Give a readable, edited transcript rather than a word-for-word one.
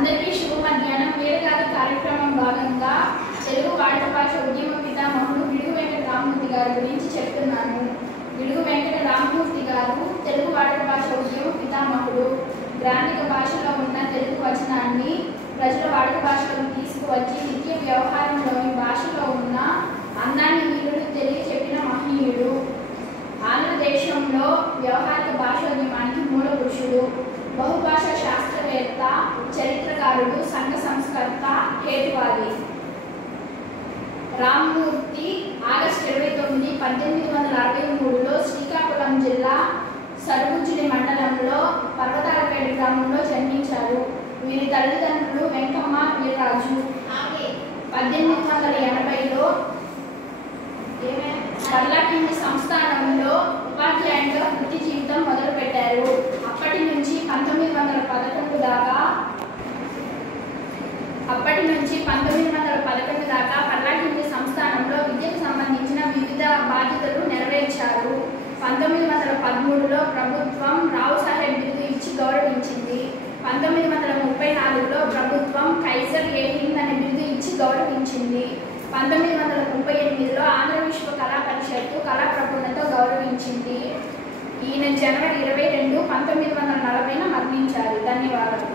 అందరికీ శుభ మధ్యాహ్నం. వేదగాథ కార్యక్రమం భాగంగా తెలుగు వాడుక భాష ఉద్యమ పితామహుడు గిడుగు వెంకట రామమూర్తి గారి గురించి చెప్తున్నాను. గిడుగు వెంకట రామమూర్తి గారు తెలుగు వాడుక భాష ఉద్యమ పితామహుడు. గ్రాంధిక భాషలో ఉన్న తెలుగు వచనాన్ని ప్రజల వాడుక భాషలోకి తీసుకువచ్చి నిత్య వ్యవహారంలోని భాషలో ఉన్న అందాన్ని వీరుడు తెలియచెప్పిన మహనీయుడు. ఆంధ్రదేశంలో వ్యవహారిక భాషోద్యమానికి మూల పురుషుడు, బహుభాషా శాస్త్రవేత్త, చరిత్రకారుడు, సంఘ సంస్కర్త, హేతువాది. రామమూర్తి ఆగస్టు 29, 1863లో శ్రీకాకుళం జిల్లా సరుబుజ్జిలి మండలంలో పర్వతాలపేట గ్రామంలో జన్మించారు. వీరి తల్లిదండ్రులు వెంకమ్మ, వీర్రాజు. 1880లో పర్లాకిండి సంస్థానంలో ఉపాధ్యాయునిగా వృత్తి జీవితం మొదలుపెట్టారు. అప్పటి నుంచి 1911 దాకా పర్లాకిండి సంస్థానంలో విద్యకు సంబంధించిన వివిధ బాధ్యతలు నెరవేర్చారు. 1913లో ప్రభుత్వం రావు సాహెబ్ బిరుదు ఇచ్చి గౌరవించింది. 1934లో ప్రభుత్వం కైజర్-ఏ-హింద్ అనే బిరుదు ఇచ్చి గౌరవించింది. 1938లో ఆంధ్ర విశ్వ కళా పరిషత్తు కళా ప్రపూర్ణతో గౌరవించింది. ఈయన జనవరి 22, 1940న మరణించారు. ధన్యవాదాలు.